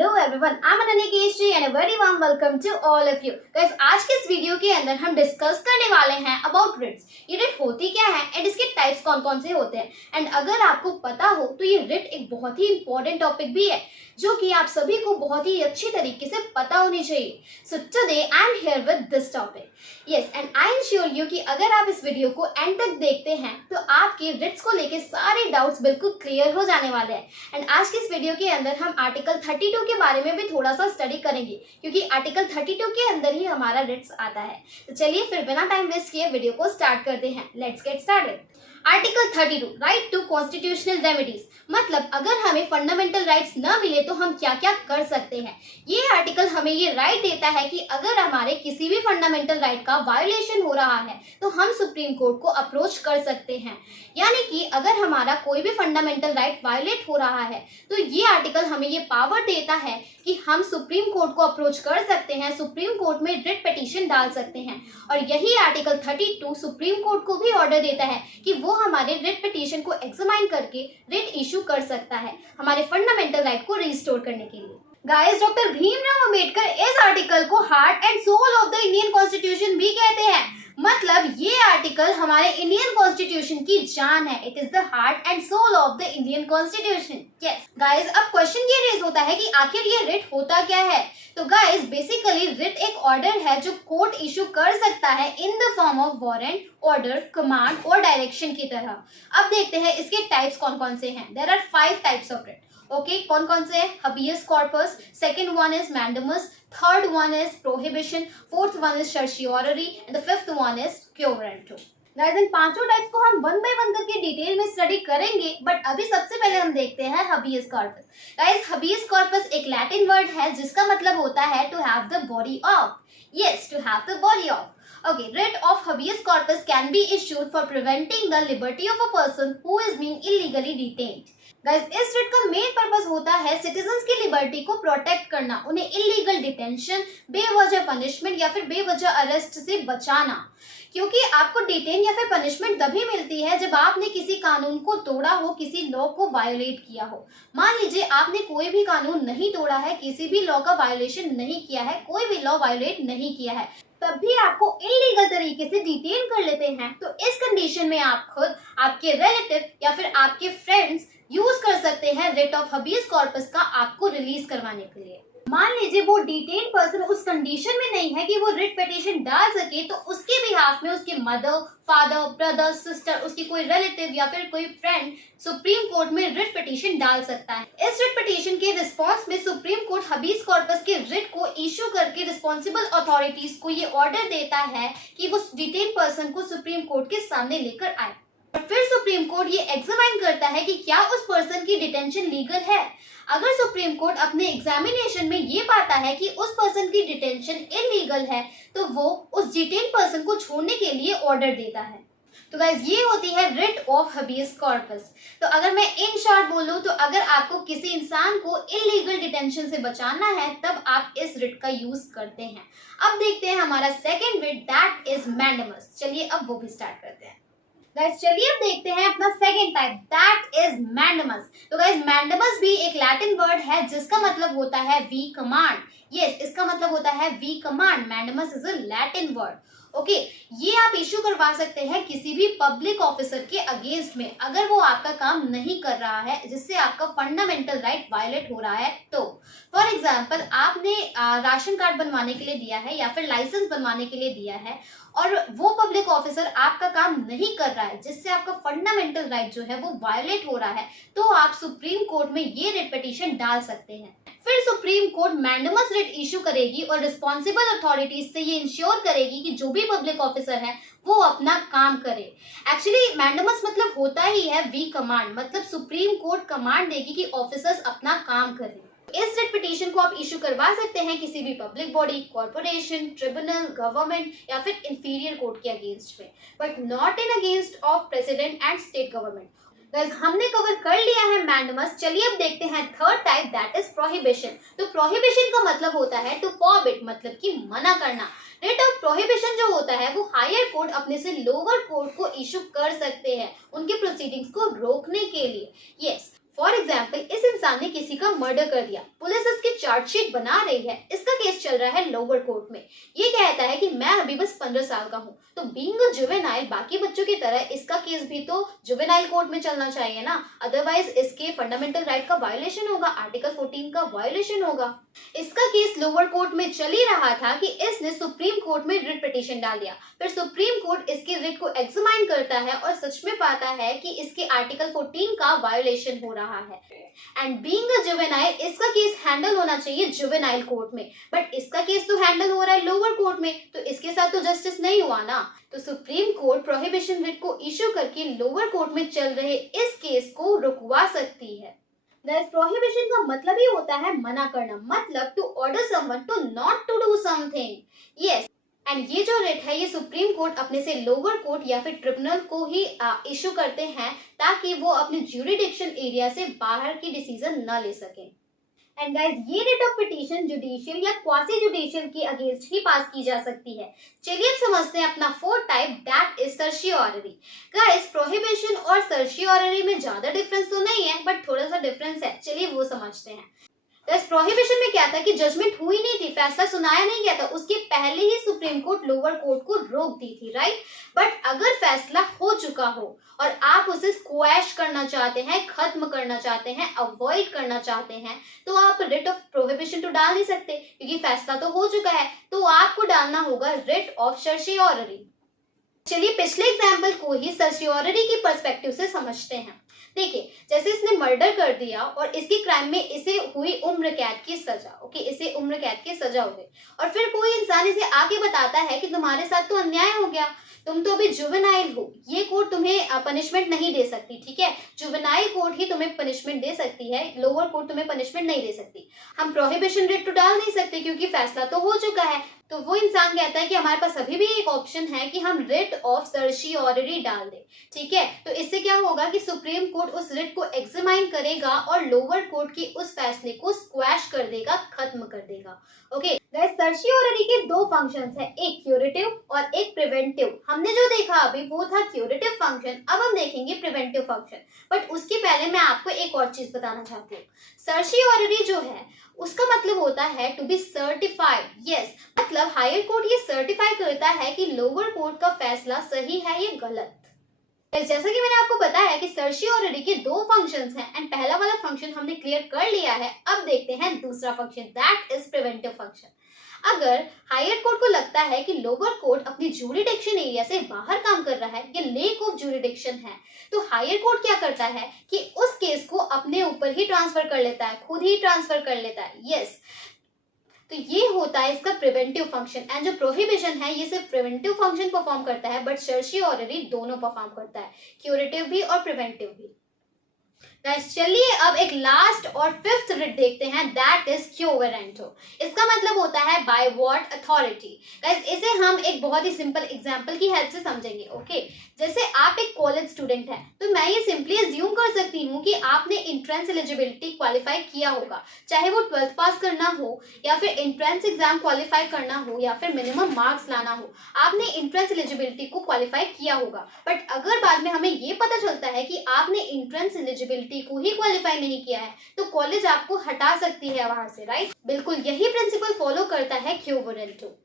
Hello everyone, I am Ananya Keshari and a very warm welcome to all of you guys. आज के इस video के अंदर हम डिस्कस करने वाले हैं अबाउट रिट्स। ये रिट होती क्या है एंड इसके टाइप्स कौन कौन से होते हैं। एंड अगर आपको पता हो तो ये रिट एक बहुत ही इंपॉर्टेंट टॉपिक भी है जो कि आप सभी को बहुत ही अच्छी तरीके से पता होनी चाहिए। So today I am here with this topic. Yes, and I ensure you कि अगर आप इस वीडियो को एंड तक देखते हैं तो आपके रिट्स को लेके सारे डाउट्स बिल्कुल क्लियर हो जाने वाले हैं। एंड आज की इस वीडियो के अंदर हम आर्टिकल 32 के बारे में भी थोड़ा सा स्टडी करेंगे क्योंकि आर्टिकल 32 के अंदर ही हमारा रिट्स आता है। तो चलिए फिर बिना टाइम वेस्ट किए वीडियो को स्टार्ट करते हैं। Let's get started. Article 32 right to constitutional remedies, मतलब अगर हमें फंडामेंटल राइट्स न मिले तो हम क्या क्या कर सकते हैं। ये आर्टिकल हमें ये राइट देता है कि अगर हमारे किसी भी फंडामेंटल राइट का वायोलेशन हो रहा है तो हम सुप्रीम कोर्ट को अप्रोच कर सकते हैं। यानी कि अगर हमारा कोई भी फंडामेंटल राइट वायोलेट हो रहा है तो ये आर्टिकल हमें ये पावर देता है कि हम सुप्रीम कोर्ट को अप्रोच कर सकते हैं, सुप्रीम कोर्ट में रिट पिटीशन डाल सकते हैं। और यही आर्टिकल 32 सुप्रीम कोर्ट को भी ऑर्डर देता है कि वो हमारे रिट पिटीशन को एग्जामाइन करके रिट इशू कर सकता है हमारे फंडामेंटल राइट को रिस्टोर करने के लिए। गाइस, डॉक्टर भीमराव अंबेडकर इस आर्टिकल को heart and soul of the Indian constitution भी कहते हैं। मतलब ये आर्टिकल हमारे इंडियन कॉन्स्टिट्यूशन की जान है। It is the heart and soul of the Indian constitution. Yes guys, अब क्वेश्चन ये रेज होता है कि आखिर ये रिट होता क्या है। तो गाइस, बेसिकली रिट एक ऑर्डर है जो कोर्ट इशू कर सकता है in the form of warrant, order, command और डायरेक्शन की तरह। अब देखते हैं इसके टाइप्स कौन कौन से हैं। There are 5 types of writ. Okay, कौन कौन से हैं? Habeas corpus, second one is mandamus, third one is prohibition, fourth one is certiorari and the fifth one is quo warranto. Guys, इन पांचों टाइप्स को हम वन बाय वन करके detail में स्टडी करेंगे, बट अभी सबसे पहले हम देखते हैं habeas corpus. Guys, habeas corpus एक लैटिन वर्ड है जिसका मतलब होता है to have the body of. Yes, to have the body of. Okay, writ of habeas corpus can be issued for preventing the liberty of a person who is being illegally detained. Guys, इस writ का main purpose होता है citizens की liberty को protect करना, उन्हें illegal detention, बेवजह punishment या फिर बेवजह अरेस्ट से बचाना। क्योंकि आपको डिटेन या फिर पनिशमेंट तभी मिलती है जब आपने किसी कानून को तोड़ा हो, किसी लॉ को वायोलेट किया हो। मान लीजिए आपने कोई भी कानून नहीं तोड़ा है, किसी भी लॉ का वायोलेशन नहीं किया है, कोई भी लॉ वायोलेट नहीं किया है, तब भी आपको इलीगल तरीके से डिटेन कर लेते हैं, तो इस कंडीशन में आप खुद, आपके रिलेटिव या फिर आपके फ्रेंड्स यूज कर सकते हैं रिट ऑफ हबियस कॉर्पस का आपको रिलीज करवाने के लिए। मान लीजिए वो डिटेन पर्सन उस कंडीशन में नहीं है कि वो रिट पिटीशन डाल सके, तो उसके बिहाफ में उसके मदर, फादर, ब्रदर, सिस्टर, उसकी कोई रिलेटिव या फिर कोई फ्रेंड सुप्रीम कोर्ट में रिट पिटीशन डाल सकता है। इस रिट पिटीशन के रिस्पांस में सुप्रीम कोर्ट हबीस कॉर्पस के रिट को इशू करके रिस्पॉन्सिबल अथॉरिटीज को ये ऑर्डर देता है कि वो डिटेन पर्सन को सुप्रीम कोर्ट के सामने लेकर आए। और फिर सुप्रीम कोर्ट ये एग्जामाइन करता है कि क्या उस पर्सन की डिटेंशन लीगल है। अगर सुप्रीम कोर्ट अपने एग्जामिनेशन में ये पाता है कि उस पर्सन की डिटेंशन इलीगल है तो वो उस डिटेन पर्सन को छोड़ने के लिए ऑर्डर देता है। तो गाइस, ये होती है रिट ऑफ हबियस कॉर्पस। तो अगर मैं इन शॉर्ट बोलूं तो अगर आपको किसी इंसान को इलीगल डिटेंशन से बचाना है तब आप इस रिट का यूज करते हैं। अब देखते हैं हमारा second writ, that is mandamus. चलिए अब वो भी स्टार्ट करते हैं। गाइस, चलिए अब देखते हैं अपना second type, that is mandamus. तो गाइस, मैंडेमस भी एक लैटिन वर्ड है जिसका मतलब होता है वी कमांड। यस, इसका मतलब होता है we command. Mandamus is a Latin word. Okay, ये आप इशू करवा सकते हैं किसी भी पब्लिक ऑफिसर के अगेंस्ट में अगर वो आपका काम नहीं कर रहा है, जिससे आपका फंडामेंटल राइट वायलेट हो रहा है। तो फॉर एग्जांपल, आपने राशन कार्ड बनवाने के लिए दिया है या फिर लाइसेंस बनवाने के लिए दिया है और वो पब्लिक ऑफिसर आपका काम नहीं कर रहा है, जिससे आपका फंडामेंटल राइट जो है वो वायलेट हो रहा है, तो आप सुप्रीम कोर्ट में ये रिट पिटीशन डाल सकते हैं। फिर supreme court mandamus writ issue करेगी और रिस्पॉन्सिबल अथॉरिटीज से ये इंश्योर करेगी कि जो भी पब्लिक ऑफिसर है वो अपना काम करे। एक्चुअली मैंडेमस मतलब होता ही है वी कमांड, मतलब सुप्रीम कोर्ट कमांड देगी कि ऑफिसर्स अपना काम करें। इस रिट पिटीशन को आप इशू करवा सकते हैं किसी भी public body, corporation, tribunal, government या फिर इंफीरियर कोर्ट के अगेंस्ट में, but not in against of president and state government. Guys, हमने कवर कर लिया है मैंडेमस। चलिए अब देखते हैं third type, that is prohibition. तो प्रोहिबिशन का मतलब होता है टू फॉरबिड, मतलब कि मना करना। रिट ऑफ प्रोहिबिशन जो होता है वो हायर कोर्ट अपने से लोअर कोर्ट को इशू कर सकते हैं उनके प्रोसीडिंग्स को रोकने के लिए। यस, फॉर एग्जाम्पल, इस इंसान ने किसी का मर्डर कर दिया, पुलिस इसकी चार्जशीट बना रही है, इसका केस चल रहा है लोअर कोर्ट में। ये कहता है कि मैं अभी बस 15 साल का हूँ, तो बीइंग अ जुवेनाइल बाकी बच्चों की तरह इसका केस भी तो जुवेनाइल कोर्ट में चलना चाहिए ना, अदरवाइज इसके फंडामेंटल राइट का वायोलेशन होगा, आर्टिकल 14 का वायोलेशन होगा। इसका केस लोअर कोर्ट में चल ही रहा था कि इसने सुप्रीम कोर्ट में रिट पिटीशन डाल दिया। फिर सुप्रीम कोर्ट इसकी रिट को एग्जामाइन करता है और सच में पाता है कि इसके आर्टिकल 14 का वायोलेशन हो रहा है। एंड बीइंग अ जुवेनाइल, इसका केस हैंडल होना चाहिए जुवेनाइल कोर्ट में, बट इसका केस तो हैंडल हो रहा है लोअर कोर्ट में, तो इसके साथ तो जस्टिस नहीं हुआ ना। तो सुप्रीम कोर्ट प्रोहिबिशन रिट को इश्यू करके लोअर कोर्ट में चल रहे इस केस को रुकवा सकती है। प्रोहिबिशन का मतलब ही होता है मना करना, मतलब to order someone to not to do something. Yes, and ये जो रिट है ये सुप्रीम कोर्ट अपने से लोअर कोर्ट या फिर ट्रिब्यूनल को ही इशू करते हैं, ताकि वो अपने ज्यूरिडिक्शन एरिया से बाहर की डिसीजन न ले सकें। एंड गाइस, ये रिट ऑफ पिटीशन जुडिशियल या क्वासी जुडिशियल के अगेंस्ट ही पास की जा सकती है। चलिए अब समझते हैं अपना fourth type, that is certiorari. Guys, prohibition और सर्शियोररी में ज्यादा डिफरेंस तो नहीं है, बट थोड़ा सा डिफरेंस है, चलिए वो समझते हैं। इस प्रोहिबिशन में क्या था कि जजमेंट हुई नहीं थी, फैसला सुनाया नहीं गया था, उसके पहले ही सुप्रीम कोर्ट लोअर कोर्ट को रोक दी थी, राइट। बट अगर फैसला हो चुका हो और आप उसे स्क्वैश करना चाहते हैं, खत्म करना चाहते हैं, अवॉइड करना चाहते हैं, तो आप रिट ऑफ प्रोहिबिशन तो डाल नहीं सकते, क्योंकि फैसला तो हो चुका है। तो आपको डालना होगा रिट ऑफ सर्शियोररी। चलिए पिछले एग्जाम्पल को ही सर्शियोररी की पर्सपेक्टिव से समझते हैं। देखिए, जैसे इसने मर्डर कर दिया और इसकी क्राइम में इसे हुई उम्र कैद की सजा। ओके, इसे उम्र कैद की सजा हो गई, और फिर कोई इंसान इसे आके बताता है कि तुम्हारे साथ तो अन्याय हो गया, तुम तो अभी जुवेनाइल हो, ये कोर्ट तुम्हें पनिशमेंट नहीं दे सकती, ठीक है, जुवेनाइल कोर्ट ही तुम्हें पनिशमेंट दे सकती है, लोअर कोर्ट तुम्हें पनिशमेंट नहीं दे सकती। हम प्रोहिबिशन रिट तो डाल नहीं सकते क्योंकि फैसला तो हो चुका है। तो वो इंसान कहता है कि हमारे पास अभी भी एक ऑप्शन है कि हम रिट ऑफ सर्शियोररी डाल दें, ठीक है। तो इससे क्या होगा कि सुप्रीम कोर्ट उस रिट को एग्जामाइन करेगा और लोअर कोर्ट के उस फैसले को स्क्वैश कर देगा, खत्म कर देगा। ओके गाइस, सर्शियोररी के दो फंक्शंस हैं, एक क्यूरेटिव और एक प्रिवेंटिव। हमने जो देखा अभी वो था क्यूरेटिव फंक्शन, अब हम देखेंगे प्रिवेंटिव फंक्शन। बट उसके पहले मैं आपको एक और चीज बताना चाहती हूँ। सर्शियोररी जो है उसका मतलब होता है टू बी सर्टिफाइड। यस, मतलब हायर कोर्ट ये सर्टिफाई करता है कि लोअर कोर्ट का फैसला सही है या गलत। जैसा कि मैंने आपको बताया कि सर्शियोररी के दो फंक्शंस हैं, एंड पहला वाला फंक्शन हमने क्लियर कर लिया है। अब देखते हैं दूसरा function, that is preventive function. अगर हायर कोर्ट को लगता है कि लोअर कोर्ट अपनी ज्यूरिडिक्शन एरिया से बाहर काम कर रहा है, ये लेक ऑफ ज्यूरिडिक्शन है, तो हायर कोर्ट क्या करता है कि उस केस को अपने ऊपर ही ट्रांसफर कर लेता है, खुद ही ट्रांसफर कर लेता है। यस, तो ये होता है इसका प्रिवेंटिव फंक्शन। एंड जो प्रोहिबिशन है ये सिर्फ प्रिवेंटिव फंक्शन परफॉर्म करता है, बट सर्शियोररी दोनों परफॉर्म करता है, क्यूरेटिव भी और प्रिवेंटिव भी। गाइस, चलिए अब एक लास्ट और फिफ्थ रिट देखते हैं, दैट इज क्यो वारंटो। इसका मतलब होता है बाय व्हाट अथॉरिटी। गाइस, इसे हम एक बहुत ही सिंपल एग्जांपल की हेल्प से समझेंगे। ओके, जैसे आप एक कॉलेज स्टूडेंट हैं, तो मैं ये सिंपली अज्यूम कर सकती हूँ कि आपने एंट्रेंस एलिजिबिलिटी क्वालिफाई किया होगा, चाहे वो 12th पास करना हो या फिर एंट्रेंस एग्जाम क्वालिफाई करना हो या फिर मिनिमम मार्क्स लाना हो, आपने एंट्रेंस एलिजिबिलिटी को क्वालिफाई किया होगा। बट अगर बाद में हमें ये पता चलता है कि आपने एंट्रेंस एलिजिबिलिटी को ही क्वालिफाई नहीं किया है, तो कॉलेज आपको हटा सकती है वहां से, राइट। बिल्कुल यही प्रिंसिपल फॉलो करता है क्यो वारंटो।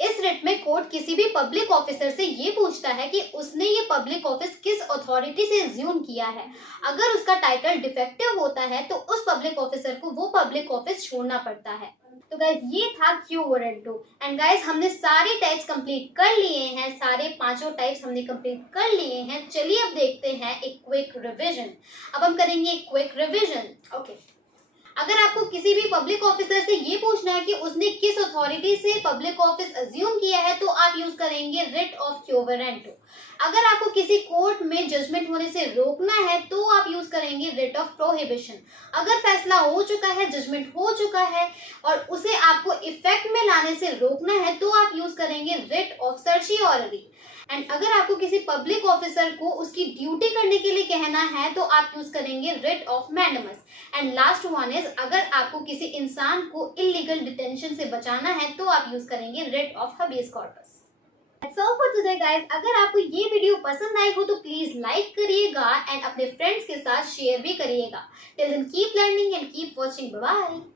इस रिट में कोर्ट किसी भी पब्लिक ऑफिसर से ये पूछता है कि उसने ये पब्लिक ऑफिस किस अथॉरिटी से अज्यूम किया है। अगर उसका टाइटल डिफेक्टिव होता है तो उस पब्लिक ऑफिसर को वो पब्लिक ऑफिस छोड़ना पड़ता है। तो गाइस, ये था क्यो वारंटो। एंड गाइस, हमने सारे टाइप्स कंप्लीट कर लिए हैं, सारे पांचों टाइप्स हमने कंप्लीट कर लिए हैं। चलिए अब देखते हैं एक क्विक रिवीजन। अब हम करेंगे एक क्विक रिवीजन। ओके, अगर आपको किसी भी पब्लिक ऑफिसर से ये पूछना है कि उसने किस अथॉरिटी से पब्लिक ऑफिस अज्यूम किया है, तो आप यूज करेंगे रिट ऑफ क्यो वारंटो। अगर आपको किसी कोर्ट में जजमेंट होने से रोकना है, तो आप यूज करेंगे रिट ऑफ प्रोहिबिशन। अगर फैसला हो चुका है, जजमेंट हो चुका है और उसे आपको इफेक्ट में लाने से रोकना है, तो आप यूज करेंगे रिट ऑफ सर्शियोररी। एंड अगर आपको किसी पब्लिक ऑफिसर को उसकी ड्यूटी करने के लिए कहना है, तो आप यूज करेंगे writ of mandamus. And last one is, अगर आपको किसी इंसान को इलीगल डिटेंशन से बचाना है, तो आप यूज करेंगे writ of habeas corpus. That's all for today guys. अगर आपको ये वीडियो पसंद आई हो तो प्लीज लाइक करिएगा एंड अपने फ्रेंड्स के साथ शेयर भी करिएगा. Till then keep learning and keep watching. Bye bye.